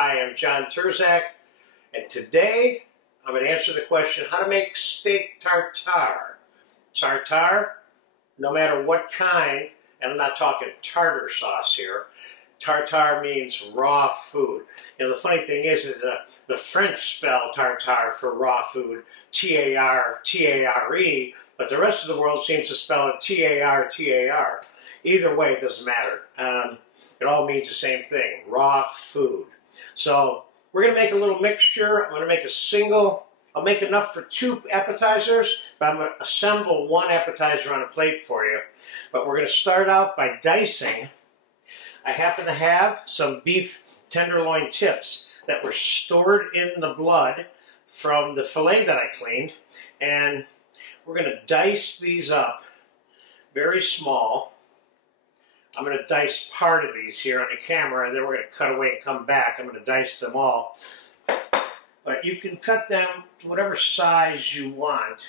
Hi, I'm John Terzak, and today I'm going to answer the question how to make steak tartare. Tartare, no matter what kind, and I'm not talking tartar sauce here. Tartare means raw food. You know, the funny thing is the French spell tartare for raw food, T-A-R-T-A-R-E, but the rest of the world seems to spell it T-A-R-T-A-R. Either way, it doesn't matter. It all means the same thing, raw food. So we're going to make a little mixture. I'm going to make a single, I'll make enough for 2 appetizers, but I'm going to assemble 1 appetizer on a plate for you. But we're going to start out by dicing. I happen to have some beef tenderloin tips that were stored in the blood from the fillet that I cleaned. And we're going to dice these up very small. I'm going to dice part of these here on the camera, and then we're going to cut away and come back. I'm going to dice them all. But you can cut them to whatever size you want,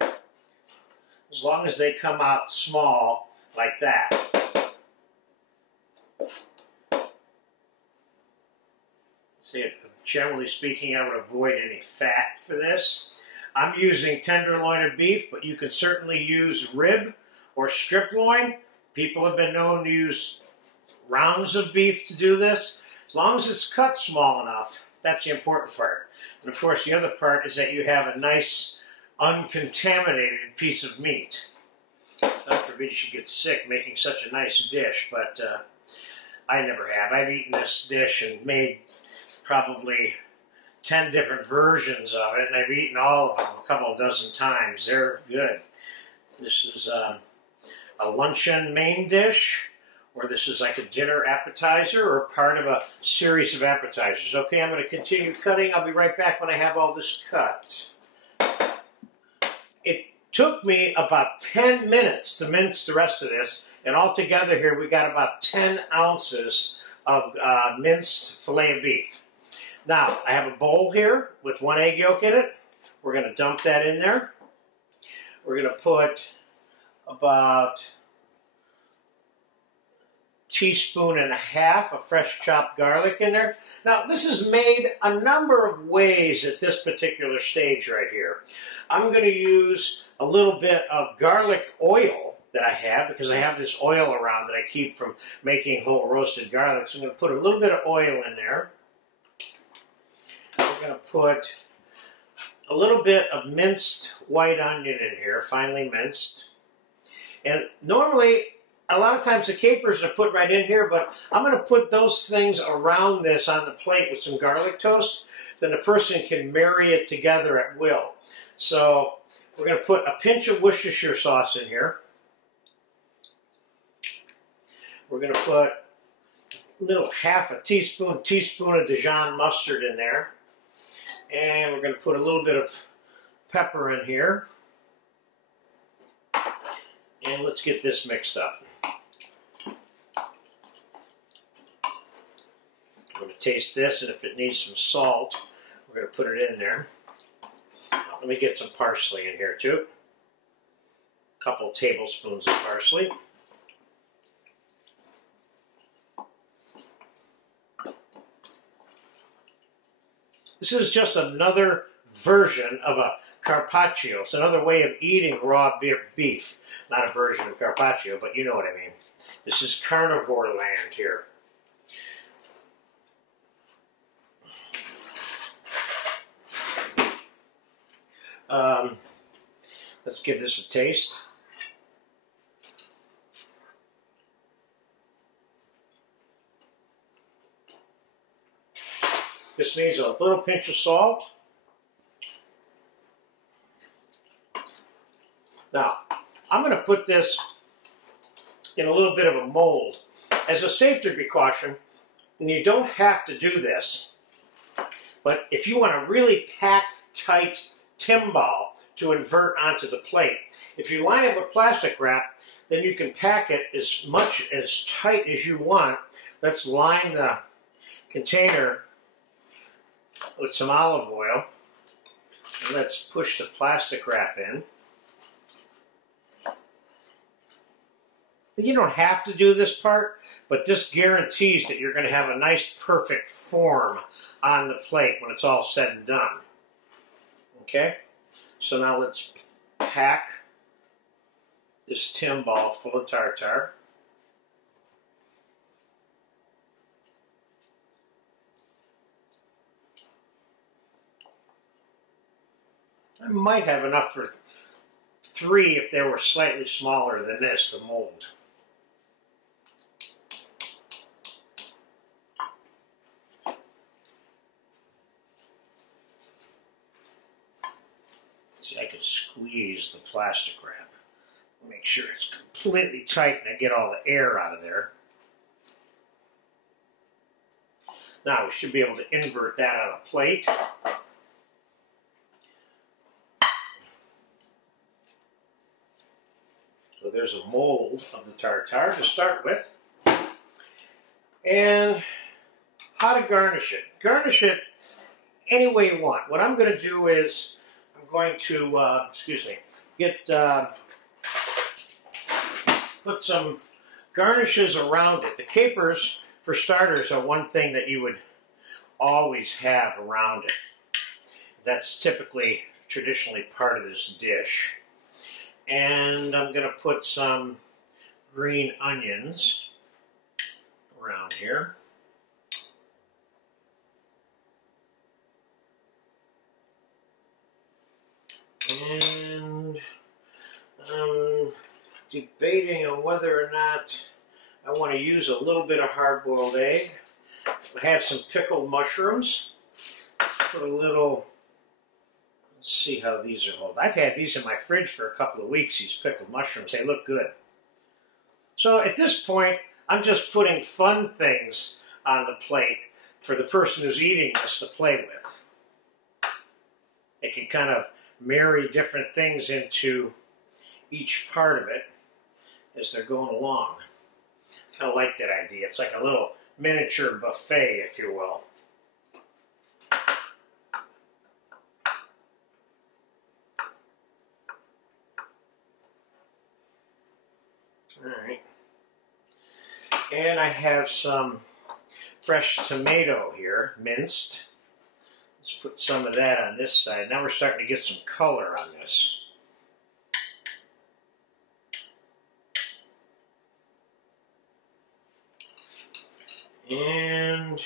as long as they come out small like that. See, generally speaking, I would avoid any fat for this. I'm using tenderloin of beef, but you can certainly use rib or strip loin. People have been known to use rounds of beef to do this. As long as it's cut small enough, that's the important part. And of course, the other part is that you have a nice, uncontaminated piece of meat. God forbid you should get sick making such a nice dish, but I never have. I've eaten this dish and made probably 10 different versions of it, and I've eaten all of them a couple of dozen times. They're good. This is a luncheon main dish, or this is like a dinner appetizer, or part of a series of appetizers. Okay, I'm going to continue cutting. I'll be right back when I have all this cut. It took me about 10 minutes to mince the rest of this, and altogether here we got about 10 ounces of minced filet of beef. Now, I have a bowl here with 1 egg yolk in it. We're going to dump that in there. We're going to put about 1.5 teaspoons of fresh chopped garlic in there. Now, this is made a number of ways at this particular stage right here. I'm going to use a little bit of garlic oil that I have, because I have this oil around that I keep from making whole roasted garlic. So I'm going to put a little bit of oil in there. We're going to put a little bit of minced white onion in here, finely minced. And normally, a lot of times the capers are put right in here, but I'm going to put those things around this on the plate with some garlic toast. Then the person can marry it together at will. So we're going to put a pinch of Worcestershire sauce in here. We're going to put a little ½ teaspoon of Dijon mustard in there. And we're going to put a little bit of pepper in here. And let's get this mixed up. I'm going to taste this, and if it needs some salt, we're going to put it in there. Now, let me get some parsley in here too. A couple tablespoons of parsley. This is just another version of a carpaccio. It's another way of eating raw beef. Not a version of carpaccio, but you know what I mean. This is carnivore land here. Let's give this a taste. This needs a little pinch of salt. Now, I'm going to put this in a little bit of a mold. As a safety precaution, and you don't have to do this, but if you want a really packed, tight timbal to invert onto the plate, if you line it with plastic wrap, then you can pack it as much as tight as you want. Let's line the container with some olive oil, and let's push the plastic wrap in. You don't have to do this part, but this guarantees that you're going to have a nice, perfect form on the plate when it's all said and done. Okay? So now let's pack this timbal full of tartare. I might have enough for 3 if they were slightly smaller than this, the mold. See, I can squeeze the plastic wrap. Make sure it's completely tight and I get all the air out of there. Now we should be able to invert that on a plate. So there's a mold of the tartare to start with. And how to garnish it. Garnish it any way you want. What I'm going to do is I'm going to, put some garnishes around it. The capers, for starters, are one thing that you would always have around it. That's typically, traditionally part of this dish. And I'm going to put some green onions around here. And I'm debating on whether or not I want to use a little bit of hard-boiled egg. I have some pickled mushrooms. Let's put a little... Let's see how these are holding. I've had these in my fridge for a couple of weeks, these pickled mushrooms. They look good. So at this point, I'm just putting fun things on the plate for the person who's eating this to play with. They can kind of marry different things into each part of it as they're going along. I kind of like that idea. It's like a little miniature buffet, if you will. Alright. And I have some fresh tomato here, minced. Let's put some of that on this side. Now we're starting to get some color on this. And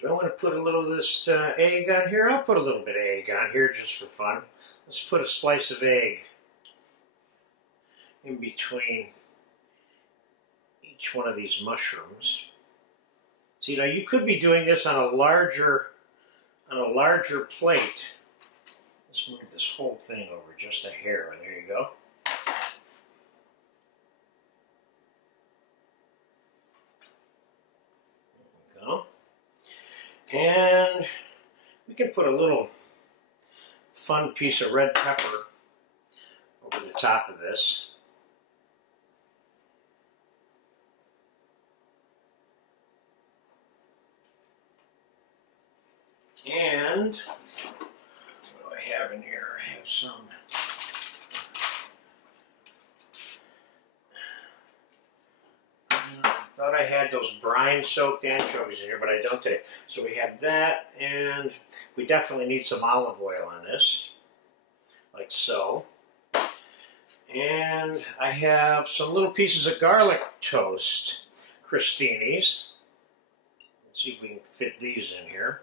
do I want to put a little of this egg on here? I'll put a little bit of egg on here just for fun. Let's put a slice of egg in between each one of these mushrooms. See, now you could be doing this on a larger plate. Let's move this whole thing over just a hair. There you go. There we go. And we can put a little fun piece of red pepper over the top of this. And what do I have in here? I have some I thought I had those brine-soaked anchovies in here, but I don't today. So we have that, and we definitely need some olive oil on this, like so. And I have some little pieces of garlic toast, crostinis. Let's see if we can fit these in here.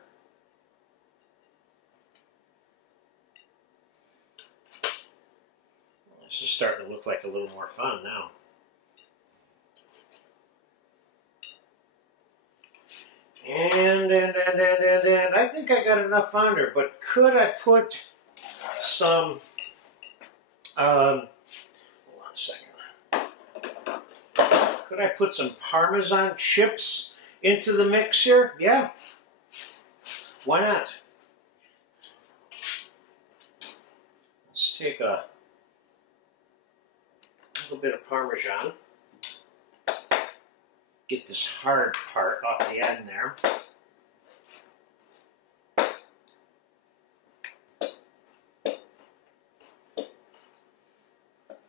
This is starting to look like a little more fun now. And I think I got enough on there, but could I put some, hold on a second. Could I put some Parmesan chips into the mix here? Yeah. Why not? Let's take a little bit of Parmesan. Get this hard part off the end there.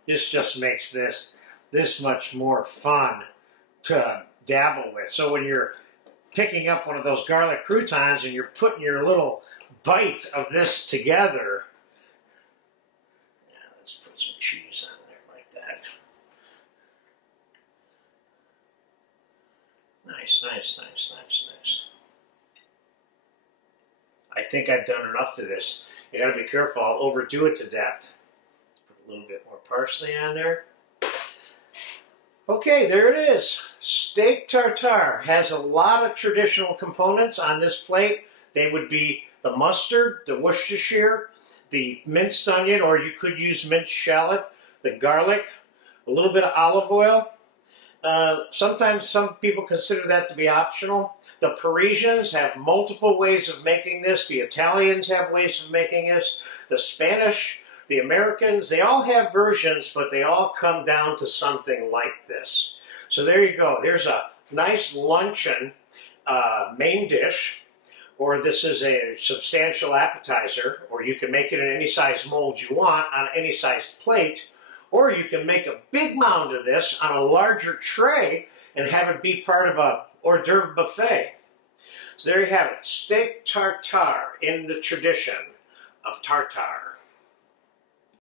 This just makes this this much more fun to dabble with. So when you're picking up one of those garlic croutons and you're putting your little bite of this together, yeah, let's put some cheese on there like that. Nice, nice, nice, nice, nice. I think I've done enough to this. You gotta be careful, I'll overdo it to death. Put a little bit more parsley on there. Okay, there it is. Steak tartare has a lot of traditional components on this plate. They would be the mustard, the Worcestershire, the minced onion, or you could use minced shallot, the garlic, a little bit of olive oil. Sometimes some people consider that to be optional. The Parisians have multiple ways of making this. The Italians have ways of making this. The Spanish, the Americans, they all have versions, but they all come down to something like this. So there you go. There's a nice luncheon main dish, or this is a substantial appetizer, or you can make it in any size mold you want on any size plate, or you can make a big mound of this on a larger tray and have it be part of a hors d'oeuvre buffet. So there you have it, steak tartare in the tradition of Tartare.